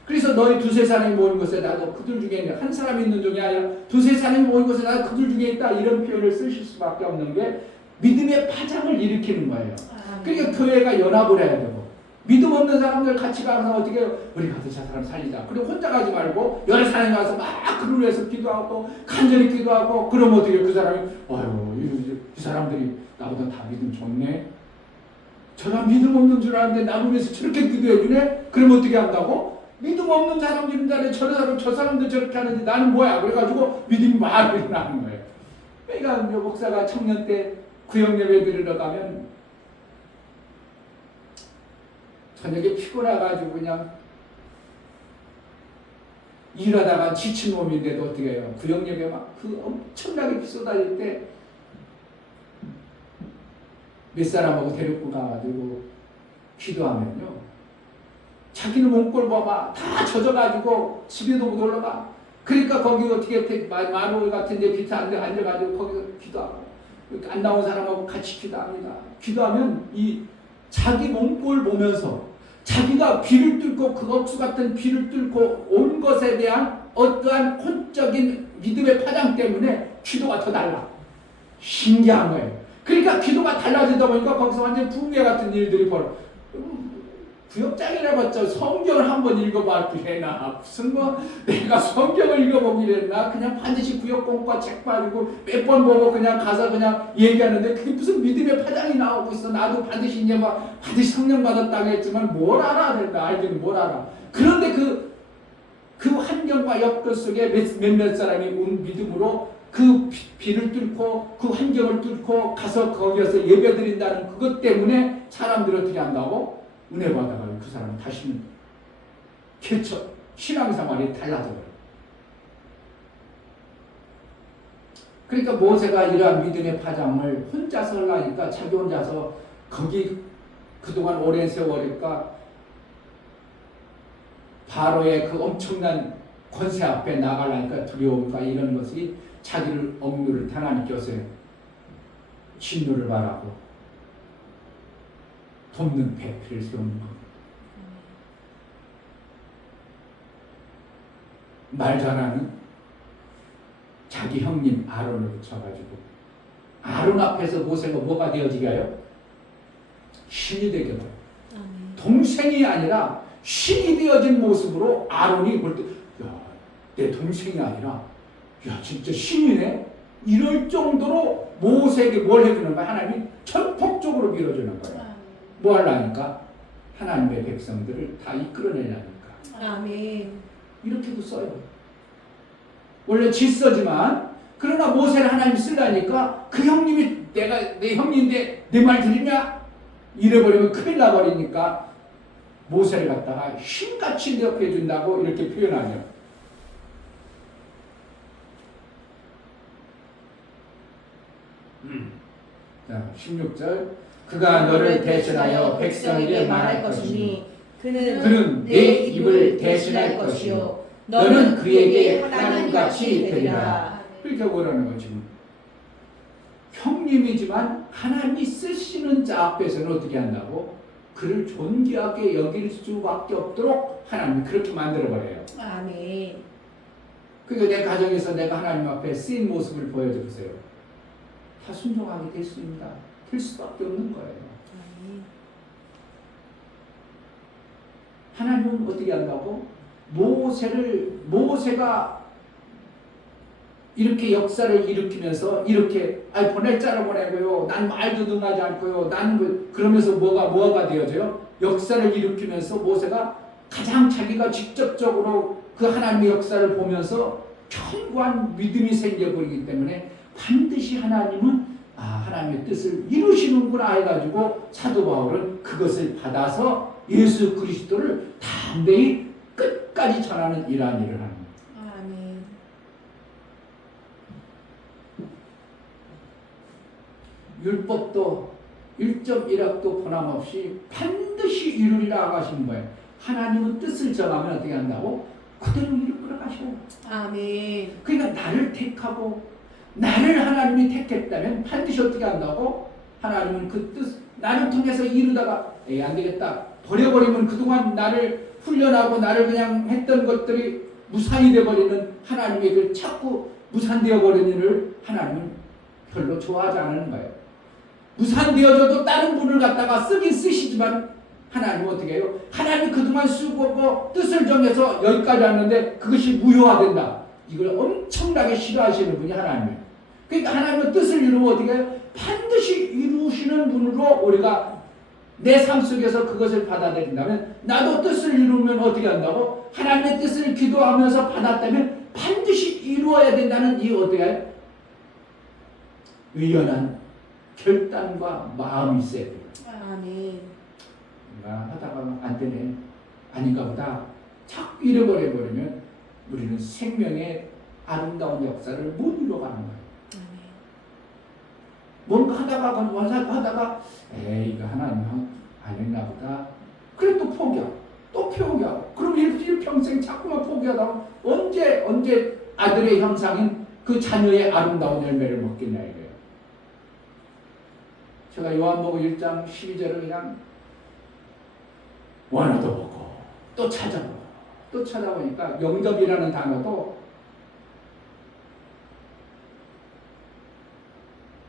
그래서 너희 두세 사람이 모인 곳에 나도 그들 중에 있는 한 사람이 있는 종이 아니라 두세 사람이 모인 곳에 나도 그들 중에 있다 이런 표현을 쓰실 수밖에 없는 게 믿음의 파장을 일으키는 거예요. 그러니까 교회가 연합을 해야 되고 믿음 없는 사람들 같이 가서 어떻게 우리 가서 저 사람 살리자. 그리고 혼자 가지 말고 여러 사람이 가서 막 그를 위해서 기도하고 간절히 기도하고 그러면 어떻게 그 사람이 이 사람들이 나보다 다 믿음 좋네. 저 사람 믿음 없는 줄 알았는데 나를 위해서 저렇게 기도해 주네. 그러면 어떻게 한다고? 믿음 없는 사람들인 자리에 저 사람들 저렇게 하는데 나는 뭐야? 그래가지고 믿음이 막 일어나는 거예요. 그러니까 목사가 청년 때 구역 예배 드리러 가면 저녁에 피곤해가지고 그냥 일하다가 지친 몸인데도 어떻게 해요? 구역 예배 막 그 엄청나게 비 쏟아질 때 몇 사람하고 데리고 가가지고 기도하면요. 자기는 몸꼴 봐봐. 다 젖어가지고 집에도 못 올라가. 그러니까 거기 어떻게 마루 같은 데 밑에 앉아가지고 거기서 기도하고 안 나온 사람하고 같이 기도합니다. 기도하면 이 자기 몸꼴 보면서 자기가 비를 뚫고 그 억수 같은 비를 뚫고 온 것에 대한 어떠한 혼적인 믿음의 파장 때문에 기도가 더 달라. 신기한 거예요. 그러니까 기도가 달라지다 보니까 거기서 완전 붕괴 같은 일들이 벌어. 구역장이라 봤자 성경을 한번 읽어봤기래나 무슨 내가 성경을 읽어보기래나 그냥 반드시 구역공과 책 봐주고 몇 번 보고 그냥 가서 그냥 얘기하는데 그게 무슨 믿음의 파장이 나오고 있어. 나도 반드시 이제 반드시 성령 받았다고 했지만 뭘 알아 된다. 알기는 뭘 알아. 그런데 그 환경과 역도 속에 몇몇 사람이 온 믿음으로 그 비를 뚫고 그 환경을 뚫고 가서 거기에서 예배드린다는 그것 때문에 사람들이 어떻게 한다고? 은혜 받아가지고 그 사람은 다시는 신앙생활이 달라져요. 그러니까 모세가 이러한 믿음의 파장을 혼자서 하려니까 자기 혼자서 거기 그동안 오랜 세월이니까 바로의 그 엄청난 권세 앞에 나가려니까 두려움과 이런 것이 자기를 억누를 하나님께 진노를 바라고 돕는 배필을 세우는 겁니다. 말도 안 하는 자기 형님 아론을 붙여가지고 아론 앞에서 모세가 뭐가 되어지게 하여? 신이 되게 해요. 동생이 아니라 신이 되어진 모습으로 아론이 볼 때, 야, 내 동생이 아니라, 야, 진짜 신이네? 이럴 정도로 모세에게 뭘 해주는 거야? 하나님이 전폭적으로 밀어주는 거예요. 뭐 하려니까? 하나님의 백성들을 다 이끌어내려니까. 아멘. 이렇게도 써요. 원래 질서지만, 그러나 모세를 하나님이 쓰려니까 그 형님이 내가 내 형님인데 내 말 들으냐? 이래버리면 큰일 나버리니까 모세를 갖다가 신같이 대접해 준다고 이렇게 표현하죠. 자, 16절 그가 너를 대신하여 백성에게 말할 것이니 그는 내 입을 대신할 것이요 너는 그에게 하나님같이 되리라. 이렇게 뭐라는 거지. 형님이지만 하나님이 쓰시는 자 앞에서는 어떻게 한다고? 그를 존귀하게 여길 수밖에 없도록 하나님이 그렇게 만들어버려요. 아멘. 그러니까 내 가정에서 내가 하나님 앞에 쓰인 모습을 보여주세요. 다 순종하게 될 수 있습니다. 될 수밖에 없는 거예요. 하나님은 어떻게 한다고? 모세가 이렇게 역사를 일으키면서 이렇게 보낼 자를 보내고요. 난 말도 능하지 않고요. 난 그러면서 뭐가 되어져요? 역사를 일으키면서 모세가 가장 자기가 직접적으로 그 하나님의 역사를 보면서 견고한 믿음이 생겨버리기 때문에 반드시 하나님은 하나님의 뜻을 이루시는구나 해가지고 사도 바울은 그것을 받아서 예수 그리스도를 담대히 끝까지 전하는 이러한 일을 합니다. 아멘. 율법도 1.1학도 변함없이 반드시 이루리라 하시는 거예요. 하나님은 뜻을 정하면 어떻게 한다고? 그대로 이끌어 가셔요. 아멘. 그러니까 나를 택하고 나를 하나님이 택했다면 반드시 어떻게 한다고? 하나님은 그 뜻, 나를 통해서 이루다가 안 되겠다. 버려버리면 그동안 나를 훈련하고 나를 그냥 했던 것들이 무산이 되어버리는 하나님의 그 자꾸 무산되어 버리는 일을 하나님은 별로 좋아하지 않는 거예요. 무산되어져도 다른 분을 갖다가 쓰긴 쓰시지만 하나님은 어떻게 해요? 하나님이 그동안 쓰고 뜻을 정해서 여기까지 왔는데 그것이 무효화된다. 이걸 엄청나게 싫어하시는 분이 하나님이에요. 그러니까 하나님은 뜻을 이루면 어떻게 해요? 반드시 이루시는 분으로 우리가 내 삶 속에서 그것을 받아들인다면 나도 뜻을 이루면 어떻게 한다고? 하나님의 뜻을 기도하면서 받았다면 반드시 이루어야 된다는 이 어떻게 해요? 의연한 결단과 마음이 있어야 돼요. 아멘. 하다가 안 되네. 아닌가 보다. 자꾸 잃어버리면 우리는 생명의 아름다운 역사를 못 이뤄가는 거예요. 뭔가 하다가 이거 하나님 안 했나 보다. 그래 또 포기하고 또 포기하고 그럼 일평생 자꾸만 포기하다가 언제 아들의 형상인 그 자녀의 아름다운 열매를 먹겠냐 이거예요. 제가 요한복음 1장 12절을 그냥 원어도 보고 또 찾아보고 또 찾아보니까 영접이라는 단어도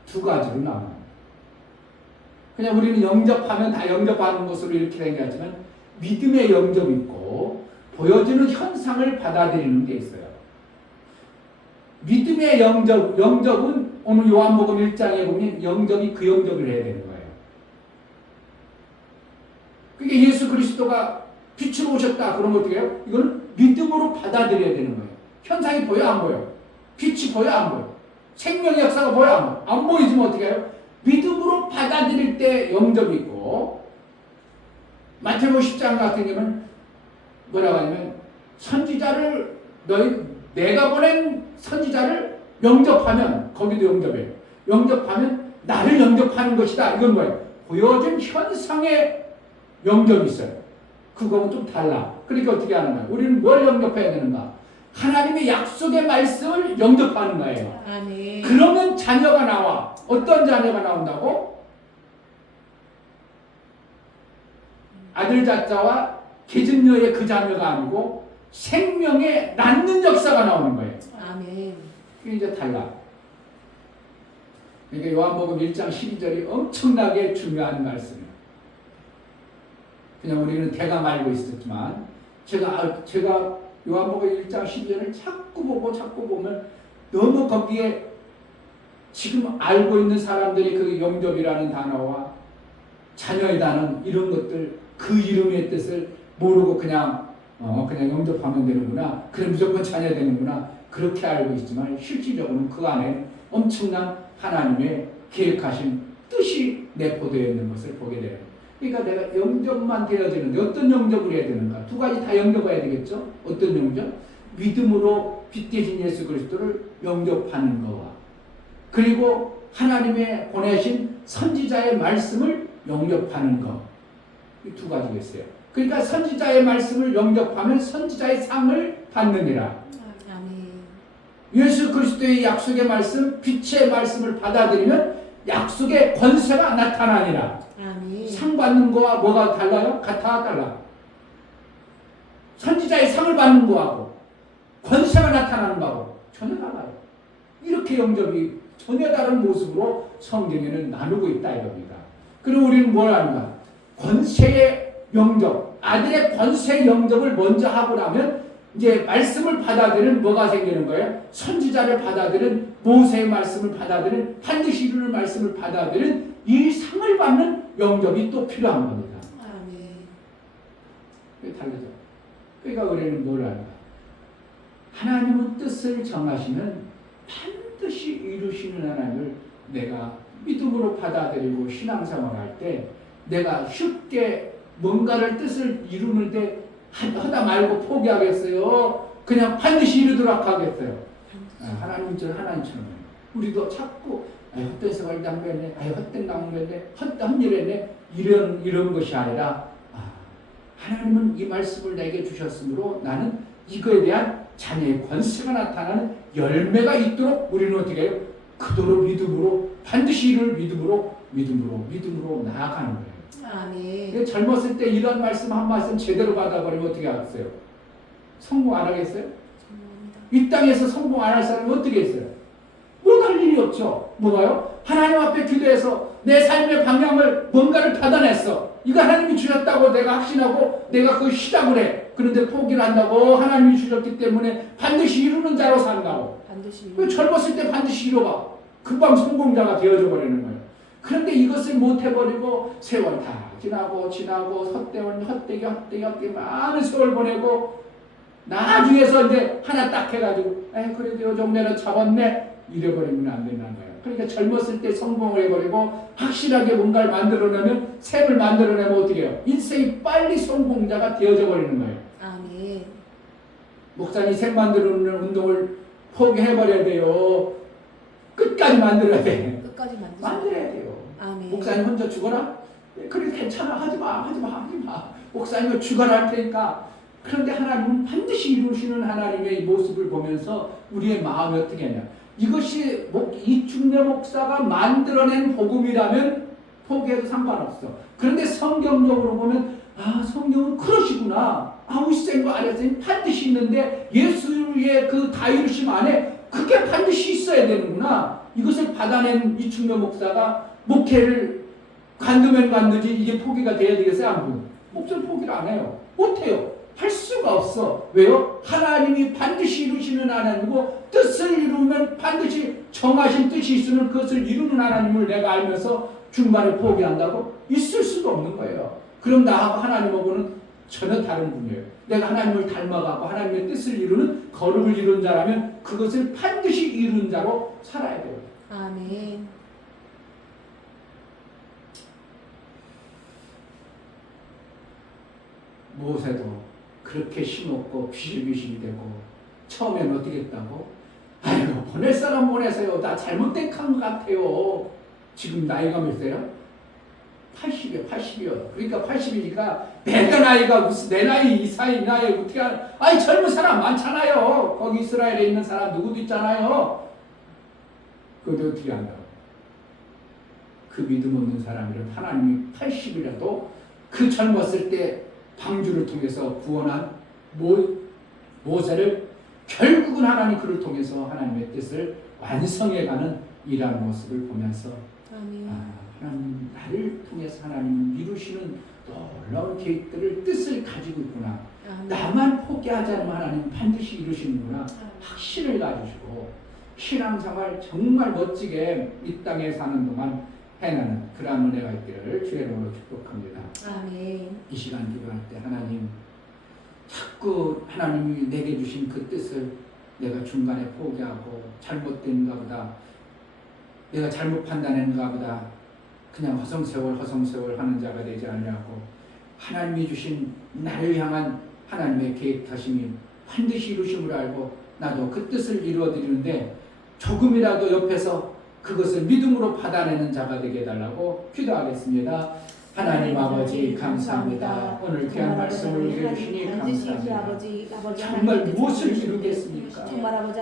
두 가지로 나와요. 그냥 우리는 영접하면 다 영접하는 것으로 이렇게 생각하지만 믿음의 영접이 있고 보여지는 현상을 받아들이는 게 있어요. 믿음의 영접은 오늘 요한복음 1장에 보면 영접이 그 영접을 해야 되는 거예요. 그게 예수 그리스도가 빛으로 오셨다 그러면 어떻게 해요? 이거는 믿음으로 받아들여야 되는 거예요. 현상이 보여 안 보여? 빛이 보여 안 보여? 생명의 역사가 보여 안 보여? 안 보이지만 어떻게 해요? 믿음으로 받아들일 때 영접이 있고 마태복음 10장 같은 경우는 뭐라고 하냐면 선지자를 내가 보낸 선지자를 영접하면 거기도 영접이에요. 영접하면 나를 영접하는 것이다. 이건 뭐예요? 보여진 현상의 영접이 있어요. 그거는 좀 달라. 그러니까 어떻게 하는 거야? 우리는 뭘 영접해야 되는가? 하나님의 약속의 말씀을 영접하는 거예요. 아멘. 그러면 자녀가 나와. 어떤 자녀가 나온다고? 아들 자자와 계집녀의 그 자녀가 아니고 생명에 낳는 역사가 나오는 거예요. 아멘. 그게 이제 달라. 그러니까 요한복음 1장 12절이 엄청나게 중요한 말씀이에요. 그냥 우리는 대강 알고 있었지만 제가 요한복음 1장 12절을 자꾸 보면 너무 거기에 지금 알고 있는 사람들이 그 영접이라는 단어와 자녀의 단어 이런 것들 그 이름의 뜻을 모르고 그냥 영접하면 되는구나. 그래 무조건 자녀 되는구나. 그렇게 알고 있지만 실질적으로는 그 안에 엄청난 하나님의 계획하신 뜻이 내포되어 있는 것을 보게 돼요. 그러니까 내가 영접만 되어지는데 어떤 영접을 해야 되는가? 두 가지 다 영접해야 되겠죠? 어떤 영접? 믿음으로 빛대신 예수 그리스도를 영접하는 거와 그리고 하나님의 보내신 선지자의 말씀을 영접하는 거. 이 두 가지겠어요. 그러니까 선지자의 말씀을 영접하면 선지자의 상을 받느니라. 아멘. 예수 그리스도의 약속의 말씀, 빛의 말씀을 받아들이면 약속의 권세가 나타나니라. 아멘. 상 받는 거와 뭐가 달라요? 같아 달라. 선지자의 상을 받는 거하고 권세가 나타나는 거하고 전혀 달라요. 이렇게 영접이 전혀 다른 모습으로 성경에는 나누고 있다 이겁니다. 그리고 우리는 뭘 하는가? 권세의 영접, 아들의 권세 영접을 먼저 하고 나면 이제 말씀을 받아들이는 뭐가 생기는 거예요? 선지자를 받아들이는 모세의 말씀을 받아들이는 반드시 이루는 말씀을 받아들이는 이 상을 받는 영접이 또 필요한 겁니다. 아멘. 그게 다르죠. 그러니까 우리는 뭘 하는가? 하나님은 뜻을 정하시면 반드시 이루시는 하나님을 내가 믿음으로 받아들이고 신앙생활을 할 때 내가 쉽게 뭔가를 뜻을 이루는데 하다 말고 포기하겠어요? 그냥 반드시 이루도록 하겠어요? 하나님처럼 우리도 자꾸 헛된 생활 담배했네, 헛된 나무했네, 헛된 일 했네 이런 것이 아니라 하나님은 이 말씀을 내게 주셨으므로 나는 이거에 대한 자녀의 권세가 나타나는 열매가 있도록 우리는 어떻게 해요? 그대로 믿음으로 반드시 이룰 믿음으로 나아가는 거예요. 아멘. 젊었을 때 이런 말씀 한 말씀 제대로 받아버리면 어떻게 하겠어요? 성공 안 하겠어요? 이 땅에서 성공 안 할 사람은 어떻게 했어요? 못할 일이 없죠. 뭐가요? 하나님 앞에 기도해서 내 삶의 방향을 뭔가를 받아냈어. 이거 하나님이 주셨다고 내가 확신하고 내가 그걸 시작을 해. 그런데 포기를 한다고 하나님이 주셨기 때문에 반드시 이루는 자로 산다고. 반드시. 젊었을 때 반드시 이뤄봐. 금방 성공자가 되어져 버리는 거예요. 그런데 이것을 못 해버리고 세월 다 지나고 헛되게 많은 세월 보내고 나중에서 이제 하나 딱 해가지고 그래도 요 정도는 잡았네 이래버리면 안 된다는 거예요. 그러니까 젊었을 때 성공을 해버리고 확실하게 뭔가를 만들어내면 샘을 만들어내면 어떻게 해요? 인생이 빨리 성공자가 되어져 버리는 거예요. 아멘. 목사님 샘 만들어내는 운동을 포기해버려야 돼요. 끝까지 만들어야 돼. 끝까지 만들어야 돼요. 아멘. 목사님 혼자 죽어라? 그래 괜찮아 하지마. 목사님은 죽어라 할 테니까. 그런데 하나님은 반드시 이루시는 하나님의 모습을 보면서 우리의 마음이 어떻게 하냐. 이것이 이충래 목사가 만들어낸 복음이라면 포기해도 상관없어. 그런데 성경적으로 보면 성경은 그러시구나. 윗생과 아랫생이 반드시 있는데 예수의 그 다 이루심 안에 그게 반드시 있어야 되는구나. 이것을 받아낸 이충래 목사가 목회를 관두면 관두지 이게 포기가 돼야 되겠어요? 아무튼 목사를 포기를 안 해요. 못해요. 할 수가 없어. 왜요? 하나님이 반드시 이루시는 하나님이고 뜻을 이루면 반드시 정하신 뜻이 있으면 그것을 이루는 하나님을 내가 알면서 중간에 포기한다고? 있을 수도 없는 거예요. 그럼 나하고 하나님하고는 전혀 다른 분이에요. 내가 하나님을 닮아가고 하나님의 뜻을 이루는 거룩을 이룬 자라면 그것을 반드시 이룬 자로 살아야 돼요. 아멘. 모세도 그렇게 심었고 비실비실이 되고 처음에는 어떻게 했다고? 아이고 보낼 사람 보내세요. 나 잘못된 것 같아요. 지금 나이가 몇 세요? 80이요. 그러니까 80이니까 내가 나이가 무슨 내 나이 이 사이 나이에 어떻게 아니 젊은 사람 많잖아요. 거기 이스라엘에 있는 사람 누구도 있잖아요. 그것도 어떻게 한다고? 그 믿음 없는 사람들은 하나님이 80이라도 그 젊었을 때 방주를 통해서 구원한 모세를 결국은 하나님 그를 통해서 하나님의 뜻을 완성해가는 이러한 모습을 보면서 아멘. 하나님 나를 통해서 하나님 이루시는 놀라운 계획들을 뜻을 가지고 있구나. 아멘. 나만 포기하지 않으면 하나님 반드시 이루시는구나. 확신을 가지시고 신앙생활 정말 멋지게 이 땅에 사는 동안 해나는 그러한 은혜가 있기를 주의 이름으로 축복합니다. 아멘. 이 시간 기도할 때 하나님 자꾸 하나님이 내게 주신 그 뜻을 내가 중간에 포기하고 잘못된가 보다 내가 잘못 판단했는가 보다 그냥 허송세월 하는 자가 되지 않냐고 하나님이 주신 나를 향한 하나님의 계획하심이 반드시 이루심을 알고 나도 그 뜻을 이루어드리는데 조금이라도 옆에서 그것을 믿음으로 받아내는 자가 되게 해달라고 기도하겠습니다. 하나님 아버지 감사합니다. 오늘 귀한 말씀을 우리에게 주시니 감사합니다. 정말 무엇을 이루겠습니까?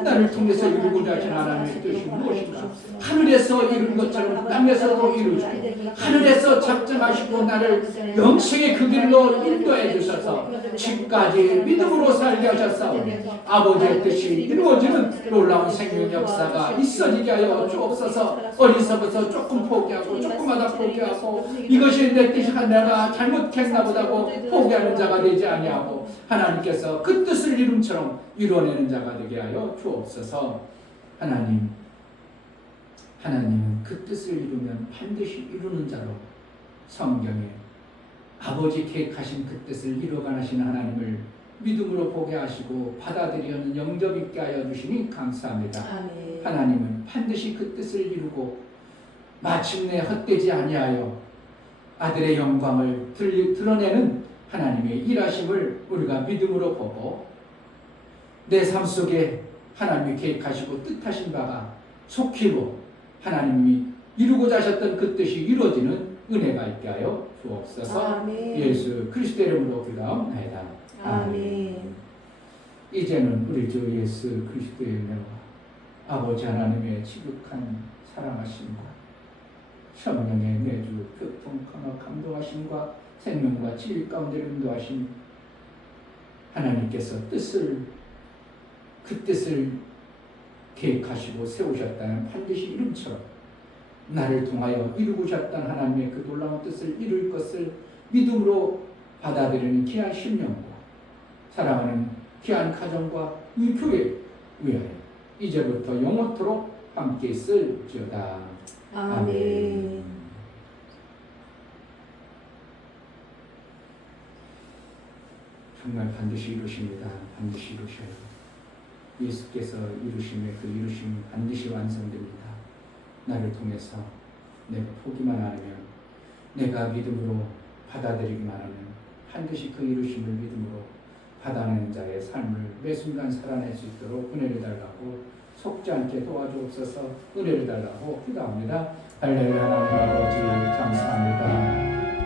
나를 통해서 이루고자 하신 하나님의 뜻이 무엇인가? 하늘에서 이룬 것처럼 땅에서도 이루시고 하늘에서 작정하시고 나를 영생의 그 길로 인도해 주셔서 지금까지 믿음으로 살게 하셨사오니 아버지의 뜻이 이루어지는 놀라운 생명 역사가 있어지게 하여 주옵소서. 어리석어서 조금 포기하고 조금마다 포기하고 이것이 내 뜻이 내가 잘못했나 보다고 포기하는 자가 되지 아니하고 하나님께서 그 뜻을 이름처럼 이루어내는 자가 되게 하여 주옵소서. 하나님은 그 뜻을 이루면 반드시 이루는 자로 성경에 아버지 계획하신 그 뜻을 이루어가시는 하나님을 믿음으로 보게 하시고 받아들이는 영접 있게 하여 주시니 감사합니다. 아멘. 하나님은 반드시 그 뜻을 이루고 마침내 헛되지 아니하여 아들의 영광을 드러내는 하나님의 일하심을 우리가 믿음으로 보고 내 삶 속에 하나님이 계획하시고 뜻하신 바가 속히로 하나님이 이루고자 하셨던 그 뜻이 이루어지는 은혜가 있게 하여 주옵소서. 아멘. 예수 그리스도 이름으로 기도하옵나이다. 아멘. 이제는 우리 주 예수 그리스도의 은혜와 아버지 하나님의 지극한 사랑하심과 성령의 매주 교통강화 감동하심과 생명과 진리 가운데 인도하심 하나님께서 그 뜻을 계획하시고 세우셨다는 반드시 이름처럼 나를 통하여 이루고셨던 하나님의 그 놀라운 뜻을 이룰 것을 믿음으로 받아들이는 귀한 심령과 사랑하는 귀한 가정과 이 교회 위하여 이제부터 영원토록 함께 있을지어다. 아멘. 정말 반드시 이루십니다. 반드시 이루셔요. 예수께서 이루심의 그 이루심 반드시 완성됩니다. 나를 통해서 내가 포기만 하면 내가 믿음으로 받아들이기만 하면 반드시 그 이루심을 믿음으로 받아내는 자의 삶을 매 순간 살아낼 수 있도록 은혜를 달라고 속지 않게 도와주옵소서. 은혜를 달라고 기도합니다. 할렐루야. 하나님 아버지 감사합니다.